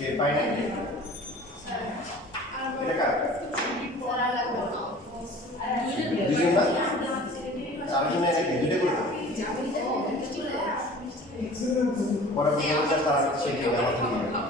কে পাই নাই এটা কার দুজন না চারজনে এনে দুটো করে পরে বলতে তারা সে কি ব্যবহার করে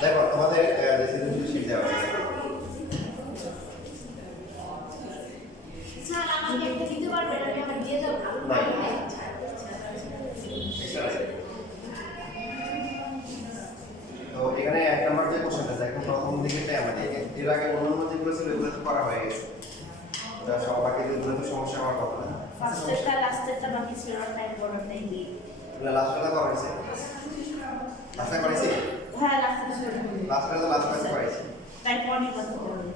দেখো তোমাদের রেসিডেন্সিয়াল শীট দেওয়া আছে স্যার আমাকে একটা দিতে পারবেন আমি আবার দিয়ে যাব না তো এখানে এক নাম্বার যে কোশ্চেন আছে এখন প্রথম দিকেটাই আমাদের এর আগে অন্যান্য যেগুলো ছিল এগুলো তো করা হয়ে গেছে ওটা সব বাকি যেগুলো তো সমস্যা হওয়ার কথা না ফার্স্টেরটা লাস্টেরটা বাকি ছিল না টাইম বড়টাই দিই এগুলো লাস্ট বেলা করা হয়েছে লাস্টে করেছি হ্যাঁ লাস্টেরটা ছিল লাস্ট বেলা লাস্ট বেলা করেছি তাই পরে কথা বলবো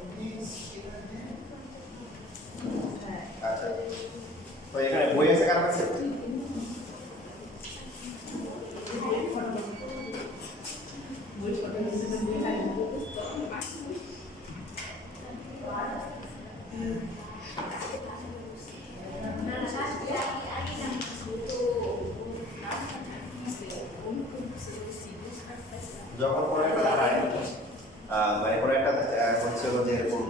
আচ্ছা তো এখানে বই আছে কার কাছে যখন কোনো একটা ধারায় মানে কোনো একটা হচ্ছে হলো যে এরকম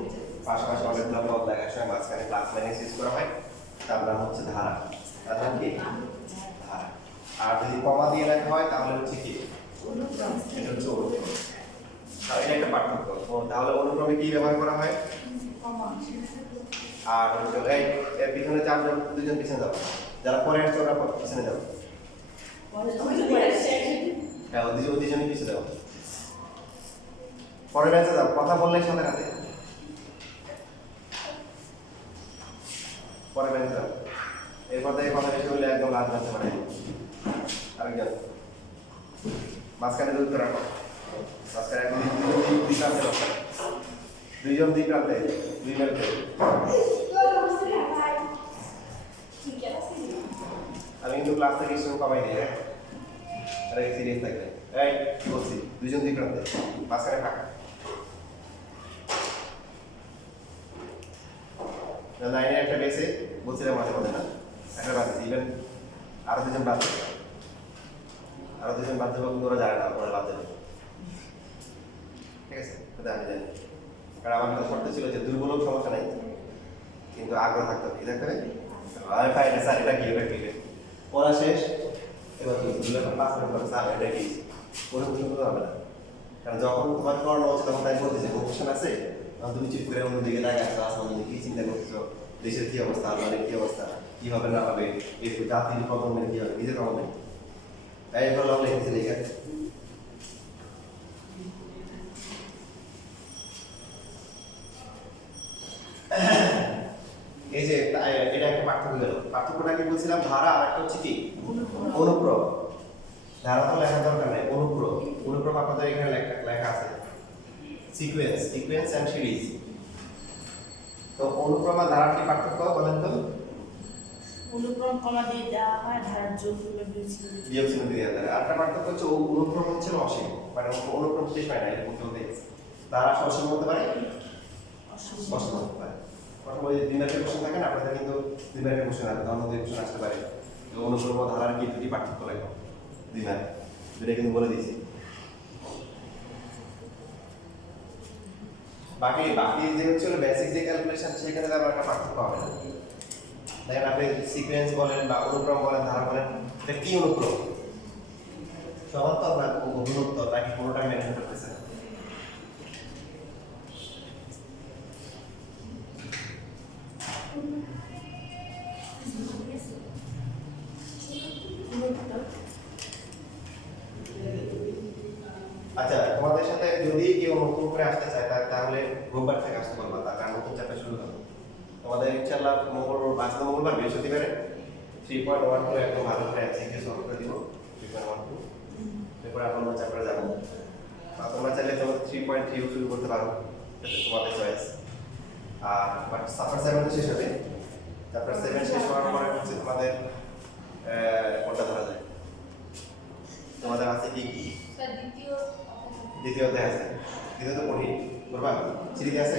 পাশাপাশি অনেকগুলো পদ দেখার সময় মাঝখানে প্লাস মাইনাস ইউজ করা হয় তার নাম হচ্ছে ধারা তার নাম কি ধারা আর যদি কমা দিয়ে লেখা হয় তাহলে হচ্ছে কি এটা হচ্ছে অনুক্রম আর এটা একটা পার্থক্য তো তাহলে অনুক্রমে কি ব্যবহার করা হয় আর হচ্ছে এর পিছনে চারজন দুজন পিছনে যাবো যারা পরে আসছে ওরা পিছনে যাবো হ্যাঁ দুজনই পিছনে যাবো পরের ব্যাচে যাও কথা বললে সাথে সাথে পরের ব্যাচে যাও এরপর থেকে কথা বেশি বললে একদম লাস্ট ব্যাচে মানে আরেকজন মাঝখানে দূরত্ব রাখো মাঝখানে একদম দুই প্রান্তে রাখো দুইজন দুই প্রান্তে দুই প্রান্তে আমি কিন্তু ক্লাস থেকে স্টুডেন্ট কমাই দিই হ্যাঁ আরে সিরিয়াস থাকবে এই বলছি দুইজন দুই প্রান্তে মাঝখানে ফাঁকা লাইনের একটা বেসে বলছিলাম মাঝে মাঝে না একটা বাদ দিচ্ছি ইভেন আরো দুজন বাদ দেবে কিন্তু ওরা জানে না ওরা বাদ দেবে ঠিক আছে এটা আমি জানি কারণ আমার একটা শর্ত ছিল যে দুর্বল সমস্যা নাই কিন্তু আগ্রহ থাকতে হবে কি থাকতে হবে আমি পাই না স্যার এটা কি পড়া শেষ এবার দুর্বল পাঁচ মিনিট স্যার এটা কি কোনো কিছু করতে হবে না কারণ যখন তোমার পড়ানো হচ্ছে তখন তাই বলতে যে ভোকেশন আছে তখন তুমি চুপ করে অন্যদিকে দাঁড়িয়ে আসছো আসমান কি চিন্তা করছো দেশের কি অবস্থা আলমানের কি অবস্থা কি হবে না হবে এই জাতির প্রথমের কি হবে নিজের হবে তাই এগুলো আমরা লিখেছি লিখে এই যে এটা একটা পার্থক্য গেল পার্থক্যটা কি বলছিলাম ধারা আর একটা হচ্ছে কি অনুক্রম ধারা তো লেখার দরকার নেই অনুক্রম আপনাদের এখানে লেখা আছে সিকোয়েন্স এন্ড সিরিজ তো অনুক্রম আর ধারার কি পার্থক্য বলেন তো অনুক্রম কমা দিয়ে দেওয়া হয় ধারার যোগ হলো বিয়োগ চিহ্ন দিয়ে দেওয়া আরেকটা পার্থক্য হচ্ছে অনুক্রম হচ্ছে অসীম মানে অনুক্রম শেষ হয় না এরকম চলতে ধারা অসীম হতে পারে অসীম হতে পারে প্রথম ওই দুই মার্কের কোশ্চেন থাকে না আপনাদের কিন্তু দুই মার্কের কোশ্চেন আসবে ধর্ম দুই কোশ্চেন আসতে পারে তো অনুক্রম ধারার কি দুটি পার্থক্য লেখো দুই মার্ক যেটা কিন্তু বলে দিয়েছি বাকি যে হচ্ছে বেসিক যে ক্যালকুলেশন সেখানে তার একটা পার্থক্য হবে না দেখেন আপনি সিকোয়েন্স বলেন বা অনুক্রম বলেন ধারা বলেন এটা কি অনুক্রম সবার তো আপনার গুণোত্তর নাকি কোনোটা মেনশন করতেছে আচ্ছা তোমাদের সাথে যদি কেউ নতুন করে আসতে চায় তাহলে রোববার থেকে আসতে পারবা তার কারণ নতুন চ্যাপ্টার শুরু হবে তোমাদের ইনশাআল্লাহ মঙ্গলবার বৃহস্পতিবারে 3.12 একদম ভালো করে এমসিকিউ সলভ করে দিব 3.12 এরপর আমরা অন্য চ্যাপ্টারে যাব আর তোমরা চাইলে তোমরা 3.3 শুরু করতে পারো এটা তোমাদের চয়েস আর বাট চ্যাপ্টার 7 তো শেষ হবে চ্যাপ্টার 7 শেষ হওয়ার পরে হচ্ছে তোমাদের কোনটা ধরা যায় তোমাদের আছে কি কি স্যার দ্বিতীয় অধ্যায় আছে দ্বিতীয় তো পড়ি করবা সিরিজে আছে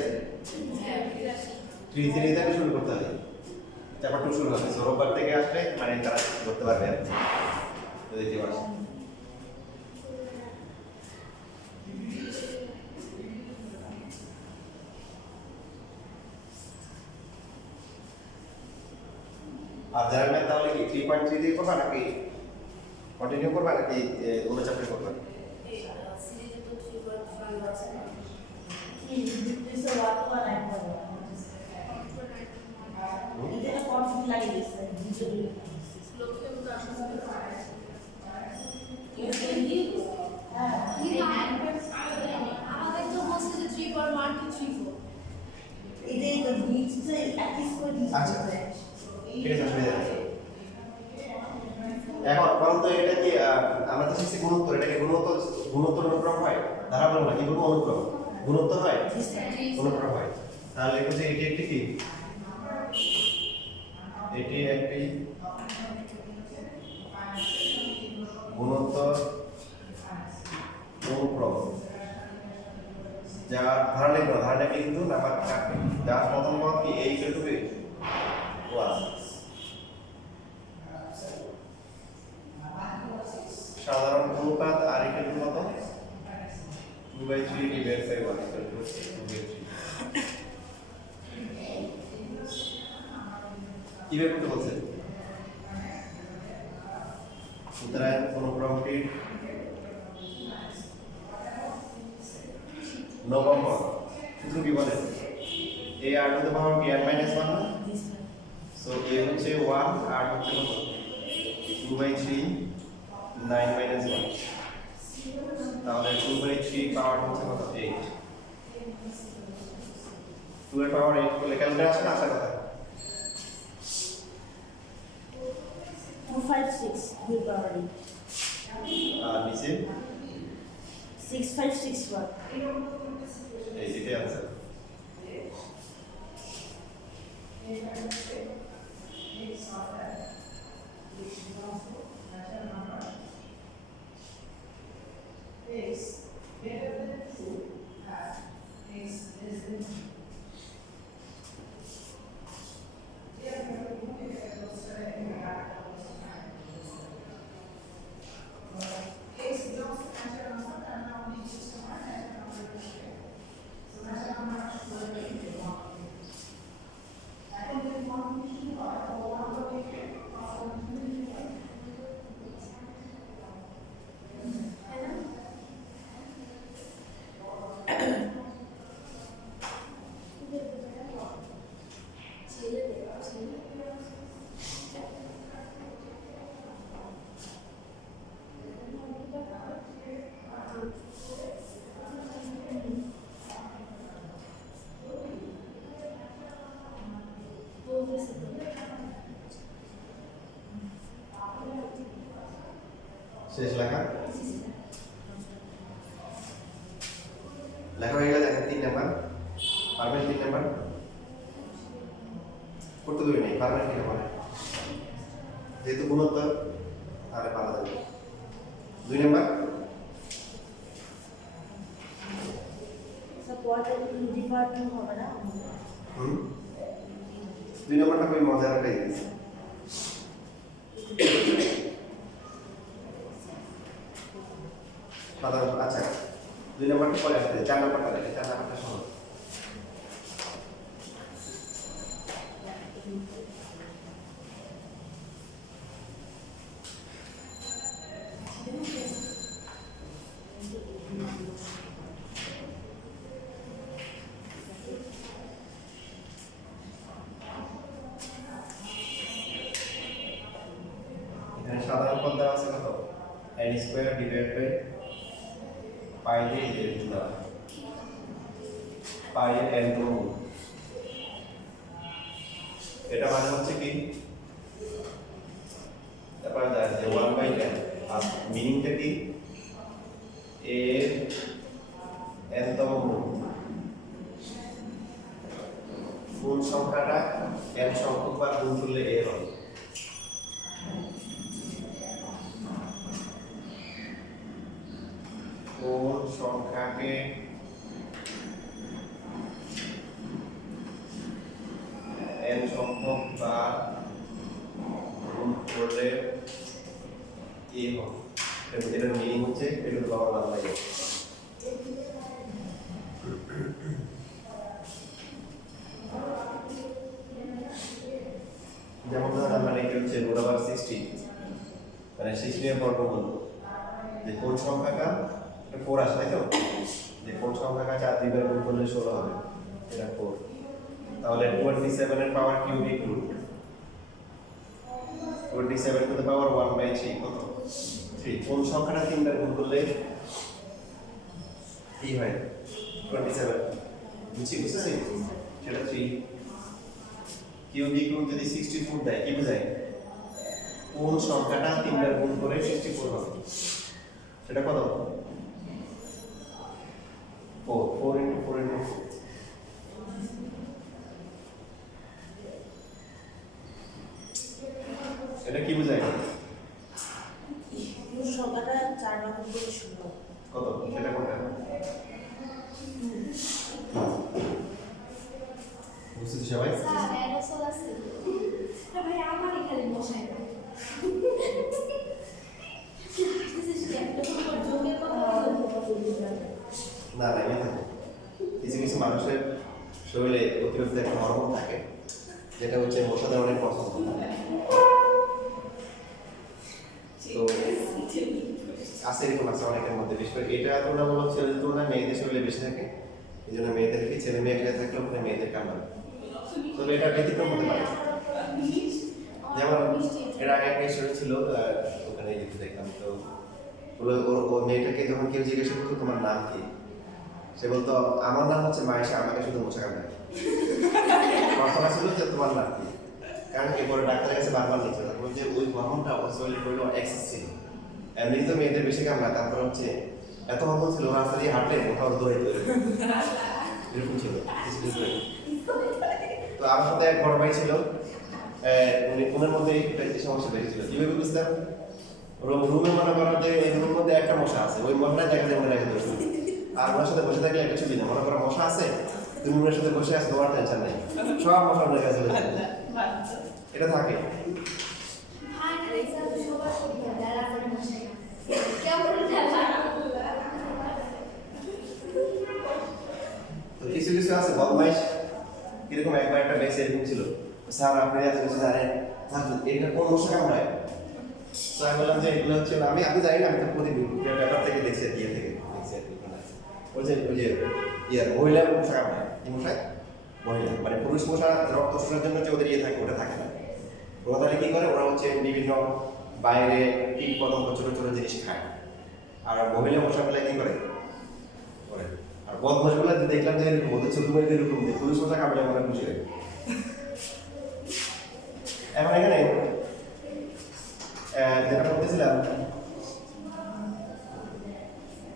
হ্যাঁ ঠিক আছে 3 থেকে শুরু করতে হবে চ্যাপ্টার 2 শুরু হবে রোববার থেকে আসলে মানে তারা করতে পারবে দ্বিতীয় মাস আর জেনারেল ম্যাথ তাহলে কি 3.3 দিয়ে করবা নাকি কন্টিনিউ করবা নাকি অন্য চ্যাপ্টারে করবা সিরিজে তো 3.3 আছে না This is what one I know. এটা কনফিউজ লাগে গেছে লক্ষ্য তো আসলে হ্যাঁ আমাদের তো বলছে যে 3.1 to 3.4 এটাই তো দিচ্ছে একই করে আচ্ছা। দিচ্ছে ঠিক আছে অসুবিধা নেই এখন পরন্ত এটা কি আমরা তো শিখছি গুণোত্তর এটা কি গুণোত্তর অনুক্রম হয় ধারা বলো না কি বলবো অনুক্রম গুণোত্তর হয় অনুক্রম হয় তাহলে হচ্ছে এটি একটি কি এটি একটি গুণোত্তর অনুক্রম যার ধারণা কিন্তু নাম্বার থাকবে যার প্রথম পদ কি a ইকুয়াল টু b 1 সাধারণ অনুপাত আর ইকুয়াল টু কত 2/3 ডিভাইড বাই 1 ইকুয়াল টু 2/3 কি বের করতে বলছেন সুতরাং অনুক্রমটির নবম পদ সূত্র কি বলে a r two the power কি n - 1 না সো a হচ্ছে 1 r হচ্ছে কত 2/3 9 - 1 তাহলে 2/3 পাওয়ার হচ্ছে কত 8 2 এর পাওয়ার 8 করলে ক্যালকুলেটর আসে না আসার কথা 256 good already আর নিচে 6561 এই এটাই आंसर শেষ লেখা লেখা হয়ে গেলে দেখেন 3 নাম্বার পারবেন 3 নাম্বার করতে দেবে নেই পারবেন কি না যেহেতু গুণোত্তর আরে পারা যাবে 2 নাম্বার support ডিপার্টমেন্ট হবে না 2 নাম্বারটা খুবই মজার একটা জিনিস সাধারণ আচ্ছা 2 নাম্বারটা পরে আসবে 4 নাম্বারটা দেখে 4 নাম্বারটা সহজ এখানে সাধারণ পদ দেওয়া আছে কত n square divide by pi দিয়ে ডিভাইড দেওয়া পাই n টু এটা মানে হচ্ছে কি তারপর দেখা যাচ্ছে 1/10 আর মিনিংটা কি এর n-তম গুণ কোন সংখ্যাটা n সংখ্যক বার গুণ করলে a হবে কোন সংখ্যাকে n সংখ্যক বার গুণ করলে a হবে এটার মিনিং হচ্ছে এটা পাওয়ার নাম লাগে যেমন ধরুন আমরা লিখি হচ্ছে √60 মানে 60 এর বর্গমূল যে কোন সংখ্যাটা 4 আসে তাই তো যে কোন সংখ্যাটা 4 দিয়ে গুণ করলে 16 হবে এটা 4 তাহলে 27 এর power cubic root 27 to the power 1/3 কত 3 কোন সংখ্যাটা 3 বার গুণ করলে কি হয় 27 বুঝছিস সেটা 3 কিউবিক রুট যদি 64 দেয় কি বোঝায় কোন সংখ্যাটা 3 বার গুণ করে 64 হবে সেটা কত 4 into 4 into 4 এটা কি বোঝায় কোন সংখ্যাটা 4 বার গুণ করে 16 কত সেটা কোনটা বুঝছিস সবাই স্যার অ্যারোসল আছে হ্যাঁ ভাই আমারই খালি বসাই না না না এমনি থাকে কিছু কিছু মানুষের শরীরে অতিরিক্ত একটা হরমোন থাকে যেটা হচ্ছে মশাদের অনেক পছন্দ তো আছে এরকম আছে অনেকের মধ্যে বিশেষ করে এটা তুলনামূলক ছেলেদের তুলনায় মেয়েদের শরীরে বেশি থাকে এই জন্য মেয়েদেরকে ছেলে মেয়ে একসাথে থাকলে ওখানে মেয়েদের কামড়াবে তবে এটা ব্যতিক্রম হতে পারে যেমন এর আগে একটা স্টোরি ছিল ওখানে যেতে দেখলাম তো ও মেয়েটাকে যখন কেউ জিজ্ঞাসা করতো তোমার নাম কি সে বলতো আমার নাম হচ্ছে মায়েশা আমাকে শুধু মশা কামড়ায় কথা ছিল যে তোমার নাম কি কারণ এরপরে ডাক্তারের কাছে বারবার নিচ্ছে তারপর যে ওই হরমোনটা ওর শরীরে পড়লো এক্সেস ছিল এমনি তো মেয়েদের বেশি কামড়ায় তারপর হচ্ছে এত হরমোন ছিল রাস্তা দিয়ে হাঁটলে কোথাও দৌড়াইতে এরকম ছিল তো আমার সাথে এক বড় ভাই ছিল উনার মধ্যে এই সমস্যা বেশি ছিল কিভাবে বুঝতাম রুমে মনে করার যে এই রুমের মধ্যে একটা মশা আছে ওই মশাটা দেখা যায় মনে রাখে দোষ আর ওনার সাথে বসে থাকলে একটা ছবি না মনে করো মশা আছে তুমি ওনার সাথে বসে আসো তোমার টেনশন নেই সব মশা ওনার কাছে চলে যাবে এটা থাকে ফাইনালি স্যার সবার দাঁড়া করে বসাই না কেমন দাঁড়া তো কিছু কিছু আছে বদমাইশ এরকম একবার একটা বেশ এরকম ছিল স্যার আপনি এত কিছু জানেন এটা কোন মশা কামড়ায় তো আমি বললাম যে এগুলো হচ্ছে আমি জানি না আমি তো প্রতিদিন পেপার থেকে দেখছি দিয়ে থেকে দেখছি আর কি বলছে ওই যে মহিলা মশা কামড়ায় কি মশাই মহিলা মানে পুরুষ মশা রক্ত শোষণের জন্য যে ওদের থাকে ওটা থাকে না ওরা তাহলে কি করে ওরা হচ্ছে বিভিন্ন বাইরে কীট পতঙ্গ ছোট ছোট জিনিস খায় আর মহিলা মশাগুলো কি করে আর বদমাশগুলো দেখলাম যে এরকম ওদের ছোট মেয়েদের এরকম যে পুরুষ মশা কামড়ে আমরা খুশি লাগে এখন এখানে যেটা বলতেছিলাম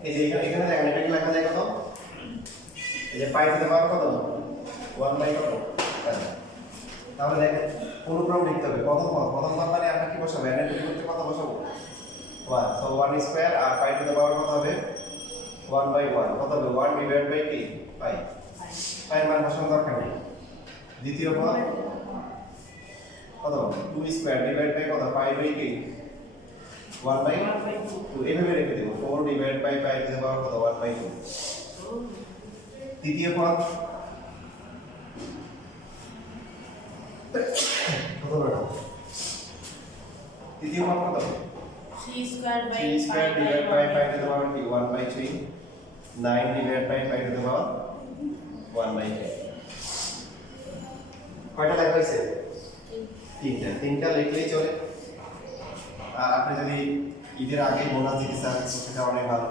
এই যে এখানে দেখেন এটা কি লেখা যায় কত এই যে পাই দিতে পারো কত 1/কত তাহলে দেখেন অনুক্রম লিখতে হবে প্রথম পদ মানে আমরা কি বসাবো n এর পরিবর্তে কত বসাবো 1 সো 1 স্কয়ার আর পাই টু দ্য পাওয়ার কত হবে 1/1 কত হবে 1 ডিভাইড বাই কি পাই পাই মান বসানোর দরকার নেই দ্বিতীয় পদ কত 2 স্কয়ার ডিভাইড বাই কত পাই বাই কি 1/2 এইভাবে রেখে দেব 4 divide by pi to the power কত 1/2 তৃতীয় পদ কত বড় তৃতীয় পদ কত 3 square by 3 square divide by pi to the power কি 1/3 9 divide by pi to the power 1/3 কয়টা লেখা হয়েছে তিনটা লিখলেই চলে আর আপনি যদি ঈদের আগে বোনাস দিতে চান সেটা অনেক ভালো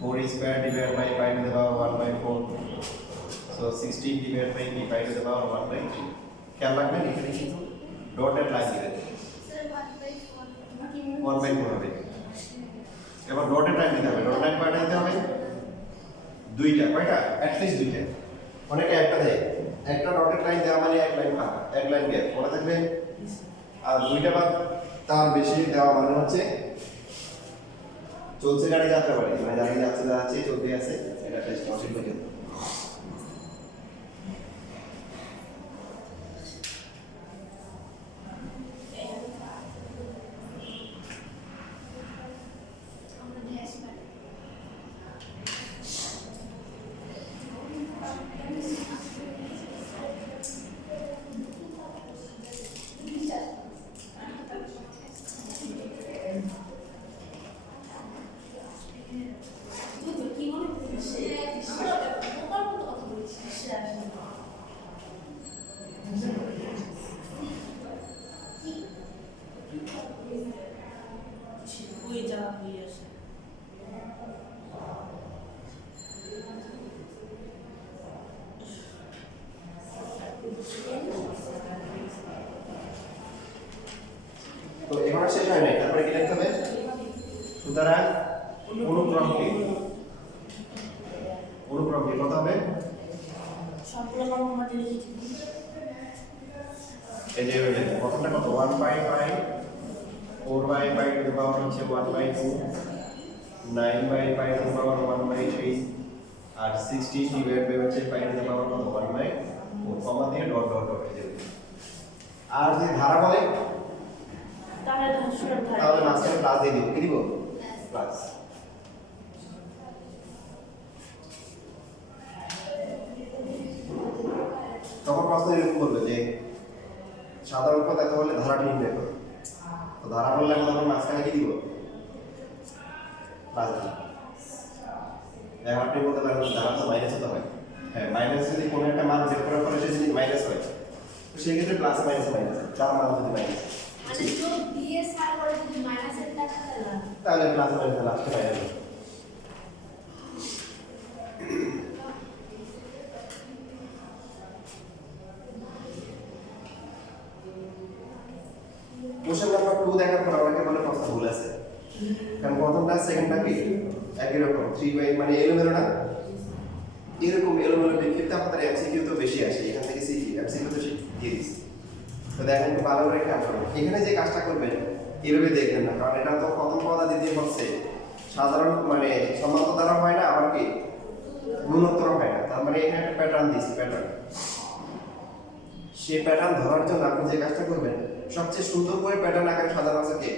4 square divide by pi to the power 1/4 so 16 divide by pi to the power 1/3 খেয়াল রাখবেন এখানে কিন্তু ডটেড লাইন দিবেন স্যার 1/4 হবে। এবার ডটেড লাইন দিতে হবে। ডটেড লাইন কয়টা দিতে হবে? দুইটা। কয়টা? অ্যাটলিস্ট দুইটা। অনেকে একটা দেয়। একটা ডটেড লাইন দেওয়া মানে এক লাইন ফাঁকা, এক লাইন গ্যাপ। মনে থাকবে? আর দুইটা বা তার বেশি দেওয়া মানে হচ্ছে চলছে গাড়ি যাত্রা বাড়ি, মানে গাড়ি যাচ্ছে চলতে আছে, এটা টেস্ট অসুখ হয়ে যেত। আমরা ড্যাশ পারি কি মনে করছে আমরা বোকার মতো কথা বলছি ওই যাওয়া হয়ে আসে তো এবার শেষ হয় নাই, তারপরে কি লিখতে হবে? সুতরাং অনুক্রমকে কত হবে? সবগুলো কর্ম মাঝে লিখেছি এই যে প্রথমটা কত? 1/5 4/5 টু দি পাওয়ার হচ্ছে 1/2 9/5 টু দি পাওয়ার 1/3 আর 16 ডিভাইড বাই হচ্ছে 5 টু দি পাওয়ার কত? 1/4 কমা দিয়ে ডট ডট ডট হয়ে যাবে। আর যদি ধারা বলে তাহলে ধারসুরের তাহলে ধারে মাঝখানে প্লাস দিয়ে দিব। কি দিব? প্লাস। তখন প্রশ্ন এরকম করবে যে সাধারণ পদ এত হলে ধারাটি নির্ণয় করো। তো ধারা বললে আমরা মাঝখানে কি দিব? প্লাস দিব। এখন আপনি বলতে পারেন ধারা তো মাইনাস হতে হয়। হ্যাঁ, মাইনাস যদি কোনো একটা মান বের করার পরে সে যদি মাইনাস হয়, তো সেই ক্ষেত্রে প্লাস মাইনাস মাইনাস, চার মান যদি মাইনাস, মানে যোগ দিয়ে স্যার করে যদি মাইনাসের টাকা দিলাম তাহলে প্লাস মাইনাস লাস্টে মাইনাস। কোশ্চেন নাম্বার 2 দেখার পর আমাকে বলে প্রশ্ন ভুল আছে, কারণ প্রথমটা সেকেন্ডটা কি একই রকম 3 মানে এলোমেলো না, এরকম এলোমেলো বিক্ষিপ্ত আমাদের এমসিকিউ তো বেশি আসে, এখান থেকে সিকি এমসিকিউ তো দিয়ে দিছি। তো দেখেন একটু ভালো করে খেয়াল করুন, এখানে যে কাজটা করবেন এভাবে দেখবেন না, কারণ এটা তো প্রথম পদা দ্বিতীয় হচ্ছে সাধারণ মানে সমান্তর দ্বারা হয় না, আবার কি গুণোত্তর হয় না, তার মানে এখানে একটা প্যাটার্ন দিছি, প্যাটার্ন। সেই প্যাটার্ন ধরার জন্য আপনি যে কাজটা করবেন সবচেয়ে সুন্দর করে প্যাটার্ন আকারে সাজানো আছে কে?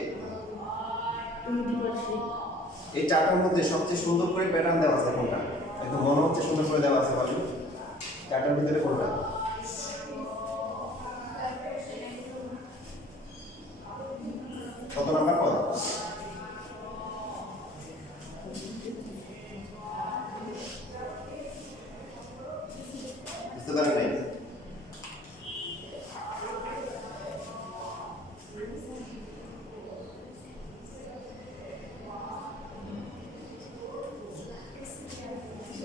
এই চারটার মধ্যে সবচেয়ে সুন্দর করে প্যাটার্ন দেওয়া আছে কোনটা? একদম মনে হচ্ছে সুন্দর করে দেওয়া আছে, বলেন চারটার ভিতরে কোনটা? কত নাম্বার পদ? বুঝতে পারেন নাই?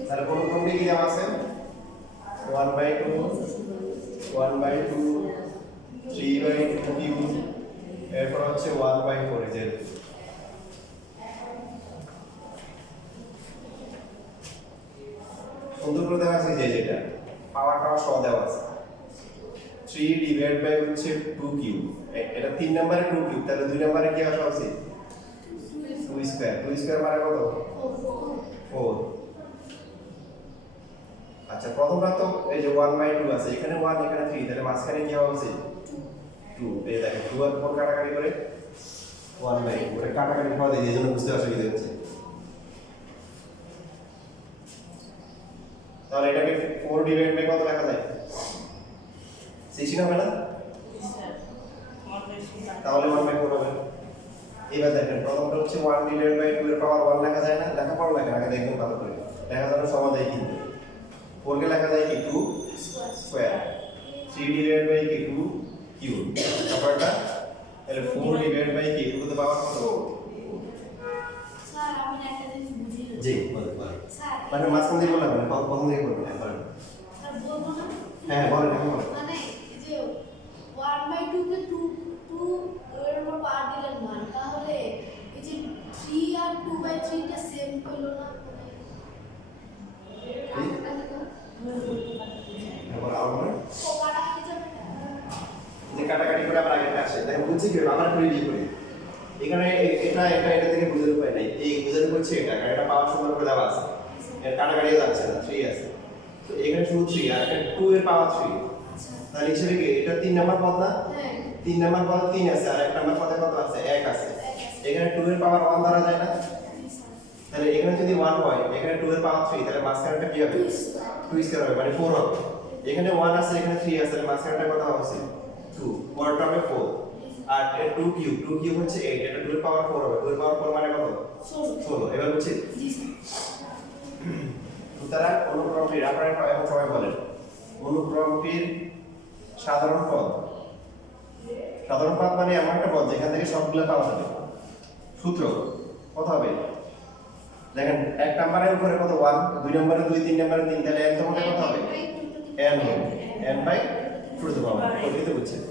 তাহলে কোন ক্রমে কি দেওয়া আছে? 1/2 1/2 3/2 এরপর হচ্ছে 1/4 এই যে সুন্দর করে দেওয়া আছে, যে যেটা পাওয়ার সহ দেওয়া আছে 3 ডিভাইড বাই হচ্ছে 2 কিউব, এটা 3 নম্বরে 2 কিউব, তাহলে 2 নম্বরে কি আসা উচিত? 2 স্কয়ার। 2 স্কয়ার মানে কত? 4। আচ্ছা, প্রথমটা তো এই যে 1/2 আছে, এখানে 1 এখানে 3, তাহলে মাঝখানে কি হওয়া উচিত? 2। এই দেখেন 2 আর 4 কাটাকাটি করে 1/2, ওটা কাটাকাটি করে দেই, এইজন্য বুঝতে অসুবিধা হচ্ছে। তাহলে এটাকে 4 ডিভাইড বাই কত লেখা যায়? 16 হবে না? তাহলে 1/4 হবে। এবার দেখেন প্রথমটা হচ্ছে 1 ডিভাইড বাই 2 এর পাওয়ার 1 লেখা যায় না, লেখাপড়া লেখা আগে দেখবেন ভালো করে, লেখা যাবে সমাধান কিন্তু 4 কে লেখা যায় কি 2 স্কয়ার, 3 ডিভাইড বাই কি 2 কিউব, তারপরটা তাহলে 4 ডিভাইড বাই কি 2 টু দ্য পাওয়ার কত? স্যার আমি একটা জিনিস বুঝি না জি বলেন বলেন, স্যার মানে মাঝখান দিয়ে বললাম না, প্রথম থেকে বলবেন, হ্যাঁ বলেন, স্যার বলবো না হ্যাঁ বলেন এখন বলেন। মানে এই যে 1/2 কে 2 এটা এটা থেকে বুঝার উপায় নাই, এই বুঝার উপায় হচ্ছে এটা, কারণ এটা পাওয়ার সমান করে দেওয়া আছে, এর কাটাকাটিও যাচ্ছে না, 3 আছে, তো এখানে শুধু 3 আর এটা 2 এর পাওয়ার 3, তাহলে হিসেবে কি এটা 3 নাম্বার পদ না, হ্যাঁ 3 নাম্বার পদ 3 আছে, আর 1 নাম্বার পদে কত আছে, 1 আছে, এখানে 2 এর পাওয়ার 1 ধরা যায় না, তাহলে এখানে যদি 1 হয়, এখানে 2 এর পাওয়ার 3, তাহলে মাঝখানেটা কি হবে, 2 স্কয়ার হবে, মানে 4 হবে, এখানে 1 আছে, এখানে 3 আছে, তাহলে মাঝখানেটা কত হবে, 2, পরেরটা হবে 4, আর এর 2 কিউব হচ্ছে 8, এটা 2 এর পাওয়ার 4 হবে, 2 এর পাওয়ার 4 মানে কত, 16, এবার হচ্ছে সুতরাং অনুক্রমটির, আপনারা এখন সবাই বলেন অনুক্রমটির সাধারণ পদ, সাধারণ পদ মানে এমন একটা পদ যেখান থেকে সবগুলো পাওয়া যাবে, সূত্র কত হবে, দেখেন 1 নম্বরের উপরে কত 1, 2 নম্বরে 2, 3 নম্বরে 3, তাহলে n তোমাদের কত হবে, n হবে, n by 2 to the power, কত বুঝছেন?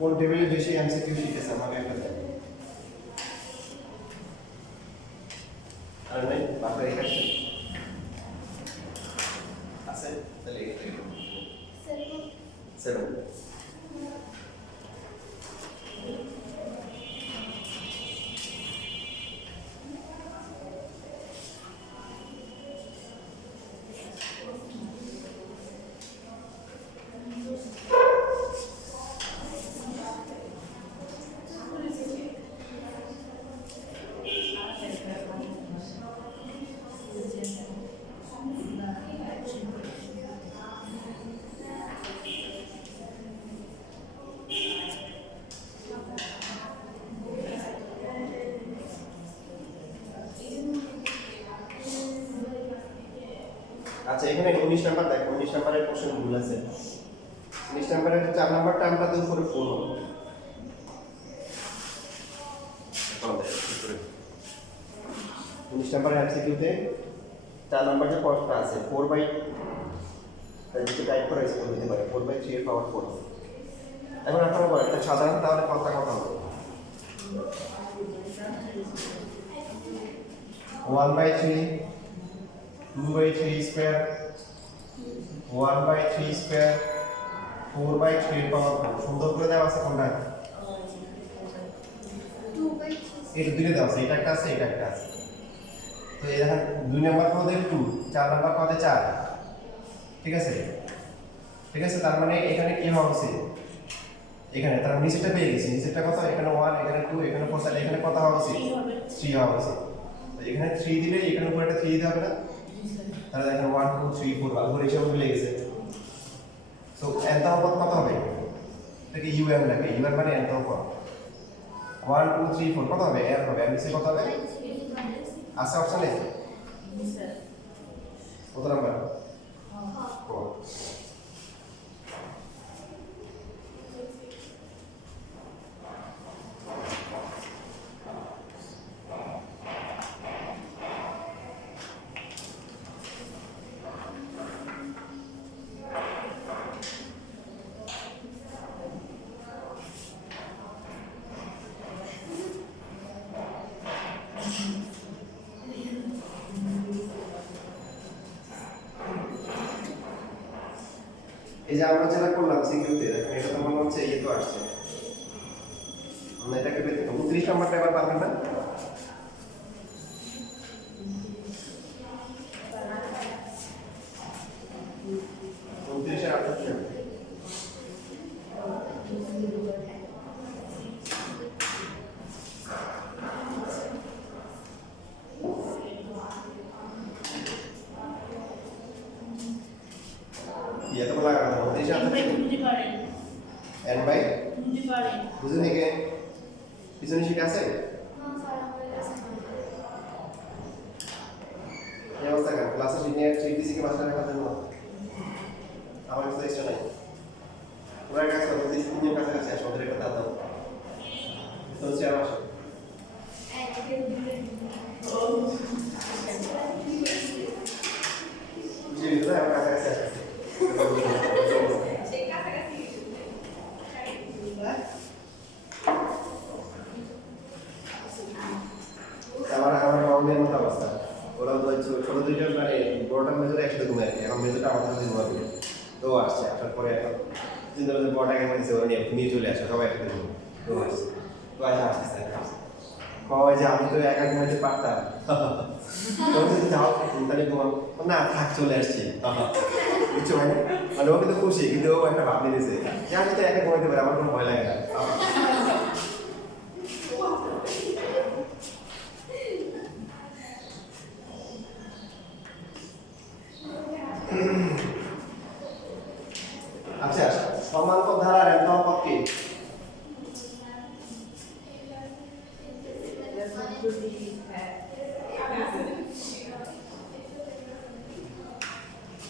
কোন টেবিলে বেশি এমসিকিউ শিখেছে আমাকে একটা দেন, আর নাই বাকি এখানে আছে, তাহলে এটা 7 আচ্ছা, এখানে 19 নাম্বার দেখো, 19 নাম্বারের কোশ্চেন ভুল আছে, 19 নাম্বারের 4 নাম্বার টার্মটাতে উপরে 4 হবে, এখন দেখো কি করে 19 নাম্বারের এমসিকিউতে 4 নাম্বার যে পদটা আছে 4 বাই, তাই যদি টাইপ করে স্কোর দিতে পারে 4 বাই 3 এর পাওয়ার 4, এখন আপনারা বলেন এটা সাধারণ, তাহলে কতটা কত হবে, 1 by 3, 2 by 3 square, 1 by 3 square, 4 by 3 পাওয়ার 4, সুন্দর করে দেওয়া আছে কোনটা, 2 বাই 3 এটা দুইটা দেওয়া আছে, এটা একটা আছে, এটা একটা আছে, তো এই দেখেন 2 নাম্বার পদে 2, 4 নাম্বার পদে 4, ঠিক আছে, ঠিক আছে, তার মানে এখানে কি হওয়া উচিত, এখানে তার নিচেটা পেয়ে গেছি, নিচেটা কত, এখানে 1, এখানে 2, এখানে 4, তাহলে এখানে কত হওয়া উচিত, 3 হওয়া উচিত, তো এখানে 3 দিলে এখানে উপরে একটা 3 দিতে হবে না, তাহলে দেখেন 1 2 3 4 উপরে হিসাব মিলে গেছে, সো n তম পদ কত হবে, এটাকে um লাগে, um মানে n তম পদ, 1 2 3 4 কত হবে, n হবে, n নিচে কত হবে, আছে অপশনে কত নাম্বার, 4, এই যে আমরা যেটা করলাম সিকিউতে, দেখেন এটা তো মনে হচ্ছে এই তো আসছে, আমরা এটাকে পেতে 29 নাম্বারটা এবার পারবেন না, 29 এর অর্থ কি হবে, এত বলা গেল 29 এর অর্থ কি, n বাই বুঝুন একে পিছনে শিখে আছে, এই অবস্থা কেন ক্লাসে শিখে ঠিক দিছি কি মাস্টারের কথা না, আমার কাছে ইচ্ছা নাই, ওনার কাছে তিনজন কাছাকাছি আসো, ওদের একটা দাদা তো চেয়ার আসো। জি না, আমার কাছাকাছি আসো। আমার মামাদের মতো অবস্থা, ওরা তো ছোট দুইজন মানে বড়টার মেজর একসাথে ঘুমায়, এখন মেজরটা আমার সাথে ঘুমাবে, তো আসছে আসার পরে এখন চিন্তা করছে বড়টাকে বলেছে ওরা নিয়ে চলে আসে, সবাই একসাথে ঘুমাবে, তো আসছে, তো আজ আসছে কয় যে আমি তো একা ঘুমাইতে পারতাম, যদি যাও তাহলে ঘুমাও, না থাক চলে আসছি, বুঝছো ভাই, মানে ও কিন্তু খুশি, কিন্তু ও একটা ভাব নিয়েছে যে আমি তো একা ঘুমাইতে পারি, আমার কোনো ভয় লাগে না। আচ্ছা, সমান্তর ধারার এন্তম পদ কি?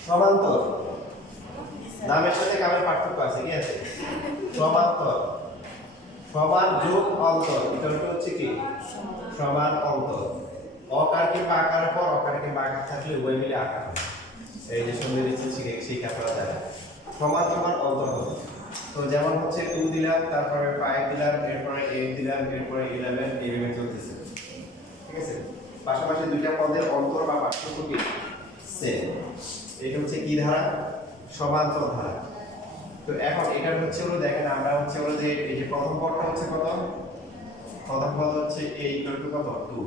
সমান্তর নামের সাথে কামের পার্থক্য আছে, কি আছে? সমান্তর সমান যোগ অন্তর, এটা হচ্ছে কি সমান অন্তর। অকার কিংবা আকারের পর অকার কিংবা আকার থাকলে উভয় মিলে আকার হয়। এই যে সুন্দর শিক্ষা করা যায় সমান সমান অন্তর হবে। তো যেমন হচ্ছে 2 দিলাম, তারপরে 5 দিলাম, এরপরে 8 দিলাম, এরপরে 11, এইভাবে চলতেছে, ঠিক আছে? পাশাপাশি দুইটা পদের অন্তর বা পার্থক্য কি সেম। এটা হচ্ছে কি ধারা? সমান্তর ধারা। তো এখন এটা হচ্ছে হলো দেখেন আমরা হচ্ছে হলো যে এই যে প্রথম পদটা হচ্ছে কত? প্রথম পদ হচ্ছে a ইকুয়াল টু কত? 2।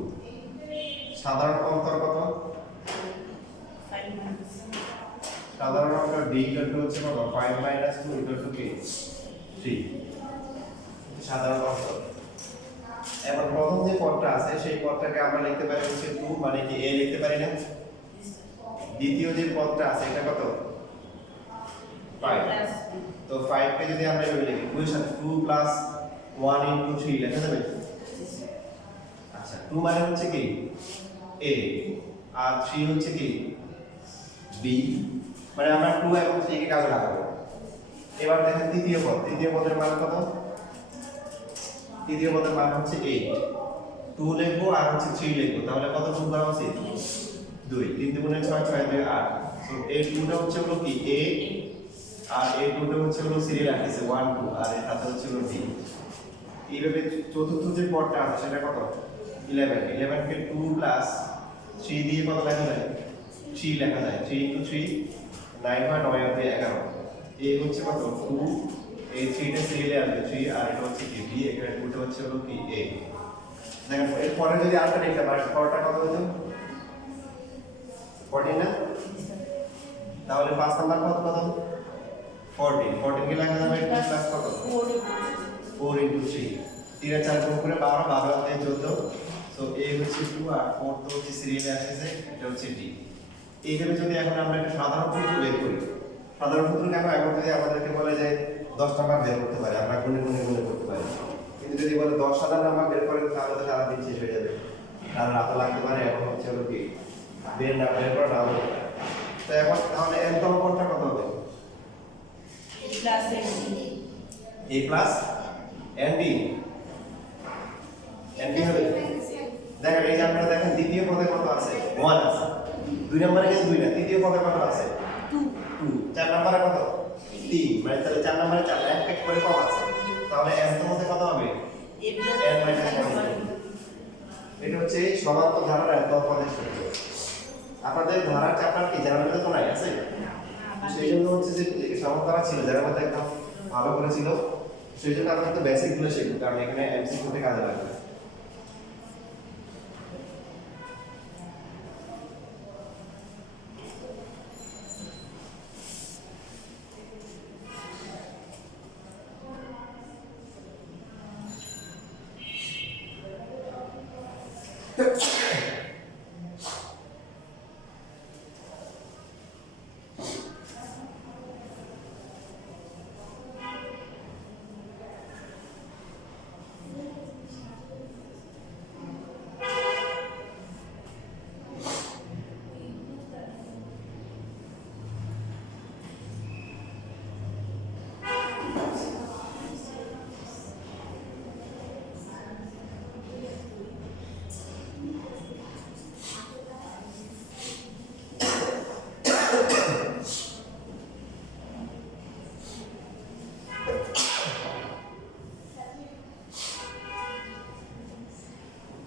সাধারণ অন্তর কত? সাধারণ অন্তর d ইকুয়াল টু হচ্ছে কত? 5 - 2 ইকুয়াল টু কি 3। সাধারণ অন্তর। এখন প্রথম যে পদটা আছে সেই পদটাকে আমরা লিখতে পারি হচ্ছে 2, মানে কি a লিখতে পারি না? দ্বিতীয় যে পদটা আছে এটা কত? 5। তো 5 কে যদি আমরা এভাবে লিখি 2 এর সাথে 2 প্লাস 1 ইনটু 3 লেখা যাবে। আচ্ছা 2 মানে হচ্ছে কি a, আর 3 হচ্ছে কি b, মানে আমরা 2 এবং 3 কে কাজে লাগাবো। এবার দেখেন তৃতীয় পদের মান কত? তৃতীয় পদের মান হচ্ছে 8। 2 লিখবো আর হচ্ছে 3 লিখবো, তাহলে কত গুণ করা উচিত? 2। 3 × 6 = 6, 2 = 8। সো এই 2টা হচ্ছে হলো কি a, আর এই 2টা হচ্ছে হলো সিরিয়াল আসছে 1 2, আর এর সাথে হচ্ছে হলো d। এইভাবে চতুর্থ যে পদটা আছে সেটা কত? 11। 11 কে 2 প্লাস 3 দিয়ে কত লেখা যায়? 3 লেখা যায়। 3 × 3 9 হয়, 9 আর 2 11। এই হচ্ছে কত? 2। এই 3টা সিরিয়ালে আসবে 3, আর এটা হচ্ছে কি d, এখানে 2টা হচ্ছে হলো কি a। দেখেন এর পরে যদি আরেকটা লিখতে পারি পরটা কত হতো? 14 না? তাহলে 5 নাম্বার পদ কত? 14। 14 কে লেখা যাবে 2 প্লাস কত? 4 × 3। 3 এর 4 গুণ করে 12, 12 আর 2 14। সো a হচ্ছে 2, আর 4 তো হচ্ছে সিরিয়ালে আসছে, এটা হচ্ছে d। এইভাবে যদি এখন আমরা একটা সাধারণ সূত্র বের করি, সাধারণ সূত্র কেন? এখন যদি আমাদেরকে বলে যে 10 নাম্বার বের করতে পারে, আমরা গুণে করতে পারি। কিন্তু যদি বলে 10,000 নাম্বার বের করে, তাহলে তো সারা দিন শেষ হয়ে যাবে, আর রাত লাগতে পারে। এখন হচ্ছে হলো কি বের করা না হতে পারে। তো এখন তাহলে এনতম পদটা কত হবে? a প্লাস nd হবে। দেখেন এই যে আপনারা দেখেন দ্বিতীয় পদে কত আছে? 1 আছে। 2 নম্বরে কিন্তু 2 না, তৃতীয় পদে কত আছে? 2। 4 নম্বরে কত? 3, মানে তাহলে 4 নম্বরে 4 এক করে কম আছে। তাহলে n এর মধ্যে কত হবে? n - 1। এটা হচ্ছে সমান্তর ধারার এন্তম পদের সূত্র। আপনাদের ধারার চ্যাপ্টার কি জানার মধ্যে তো নাই আছে? সেই জন্য হচ্ছে যে সমান্তর ধারা ছিল যারা মধ্যে একদম ভালো করে ছিল, সেই জন্য আমরা তো বেসিক গুলো শিখব, কারণ এখানে এমসিকিউ তে কাজে লাগবে।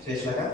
শেষ লেখা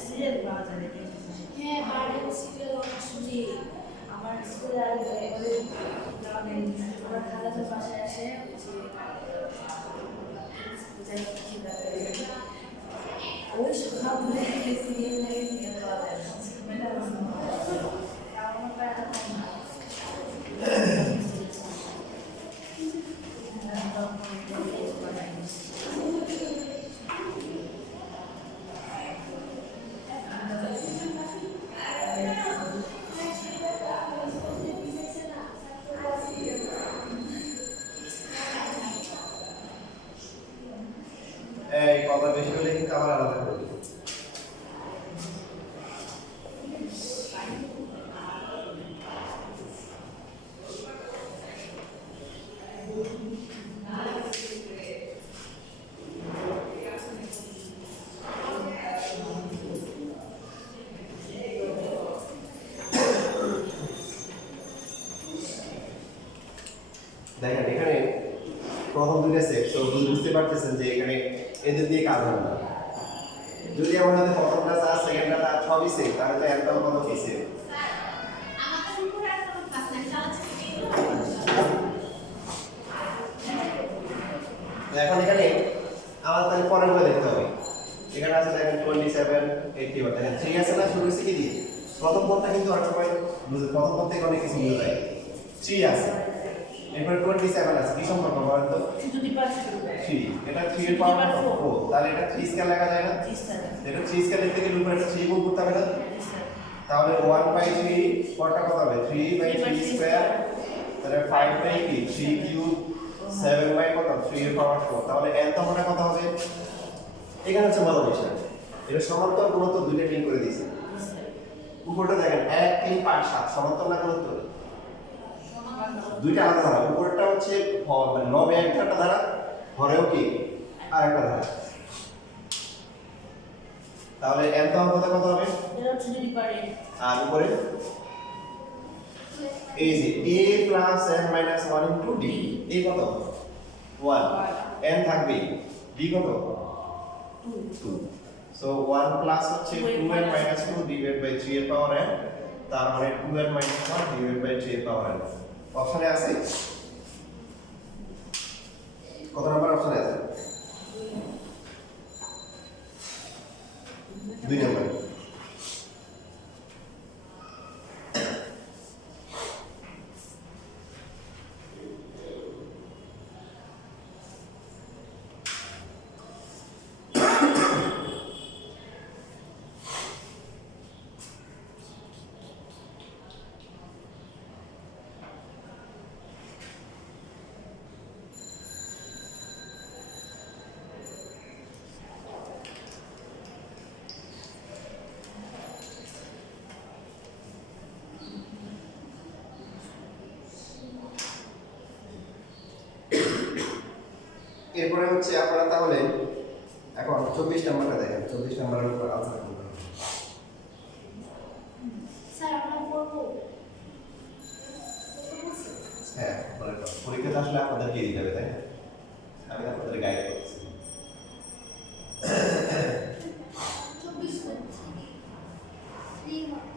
সিরিয়াল পাওয়া যায় নাকি? হ্যাঁ বাইরে সিরিয়াল অনেক শুনি আমার স্কুলে আর আমার খালাদের বাসায় আসে ওই সকাল ধরে সিরিয়াল লাগে সিরিয়াল পাওয়া যায় না আমার প্রায় এই কথা বেশি হলে কিন্তু আবার আলাদা করবে দেখেন এখানে প্রথম দুইটা সেট তো বুঝতে পারতেছেন যে এখানে এদের দিয়ে কাজ হবে না যদি আমার হাতে প্রথমটা আর সেকেন্ডটা আর সবই সেট তাহলে তো একদম কত কি সেট আমাদের উপরে একটা পার্সেন্ট চালাচ্ছে এখন এখানে আমাদের তাহলে পরের গুলো দেখতে হবে এখানে আছে দেখেন 27 81 দেখেন 3 আছে না শুরু হচ্ছে কি দিয়ে প্রথম পদটা কিন্তু অনেক সময় প্রথম পদ থেকে অনেক কিছু বুঝে যায় 3 আছে এরপর 27 আছে কি সম্পর্ক বলেন তো 3 এটা 3 এর পাওয়ার 4 তাহলে এটা 3 স্কয়ার লেখা যায় না এটা 3 স্কয়ার লিখতে গেলে উপরে একটা 3 গুণ করতে হবে না তাহলে 1/3 পরটা কত হবে 3/3 স্কয়ার তাহলে 5/কি 3 কিউব 7 কত 3 এর পাওয়ার 4 তাহলে n তমটা কত হবে এখানে হচ্ছে বড় বিষয় এটা সমান্তর গুণোত্তর দুইটা লিংক করে দিয়েছে উপরটা দেখেন 1 3 5 7 সমান্তর না গুণোত্তর দুইটা আলাদা ধারা উপরটা হচ্ছে মানে লবে একটা ধারা হরেও কি আরেকটা ধারা তাহলে n তম কত হবে এটা হচ্ছে যদি পারে আর উপরে এই যে a n - 1 * d a কত 1 n থাকবে d কত 2 so 1 প্লাস হচ্ছে 2n - 2 divided by 3 এর পাওয়ার n তার মানে 2n - 1 divided by 3 এর পাওয়ার n অপশনে আছে কত নাম্বার অপশনে আছে 2 নাম্বার এরপরে হচ্ছে আপনারা তাহলে এখন 24 নাম্বারটা দেখেন 24 নাম্বারের উপর আলোচনা করব স্যার আমরা পড়বো হ্যাঁ আপনাদের কথা। পরীক্ষাতে আসলে আপনাদেরকে দিতে হবে, তাই না? আমি আপনাদের গাইড করছি। 24 করছি 3 মার্ক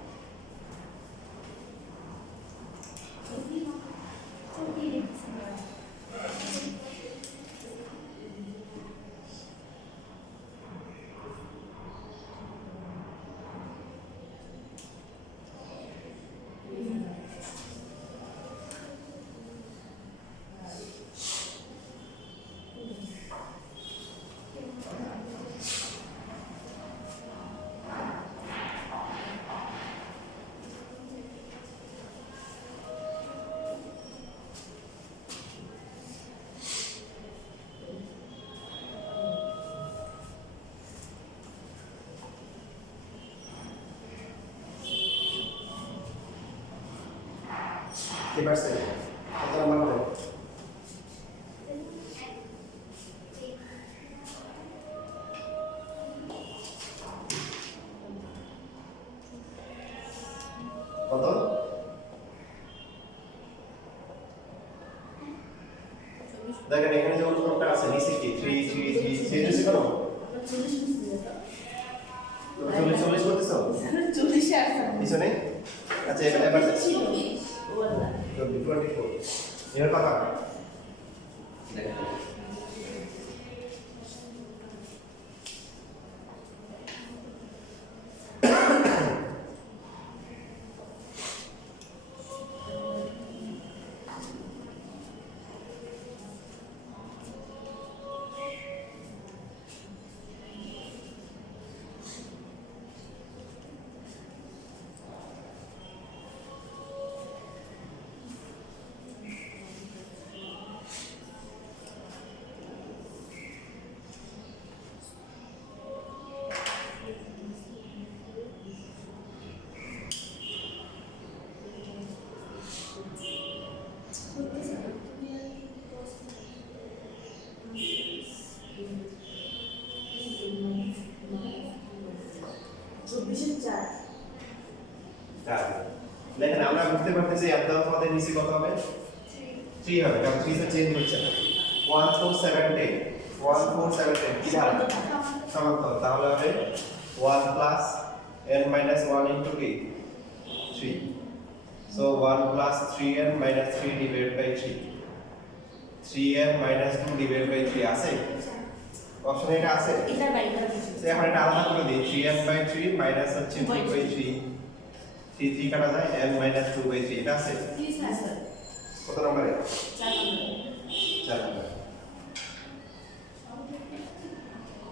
40 লিখছি কি পারছে? কত নাম্বার হবে? কত? দেখেন এখানে যে অনুক্রমটা আছে নিচে কি 3 3 3 চেঞ্জ হচ্ছে কেন? 40 40 করতেছো? পিছনে? আচ্ছা এবার 24 এর কথা দেখেন দেখেন আমরা বুঝতে পারতেছি একদম আমাদের নিচে কত হবে 3 হবে কারণ 3 তে চেঞ্জ হচ্ছে না 1417 1417 কি হবে সমান্তরাল তাহলে হবে 1 প্লাস n minus 1 into কি 3 so 1 plus 3n minus 3 divided by 3 3n minus 2 divided by 3 আছে অপশনে এটা আছে এখন এটা আলাদা করে দিই 3n by 3 minus হচ্ছে 2 by 3 3 কাটা যায় n minus 2 by 3 এটা আছে কত নম্বরে 4 নম্বরে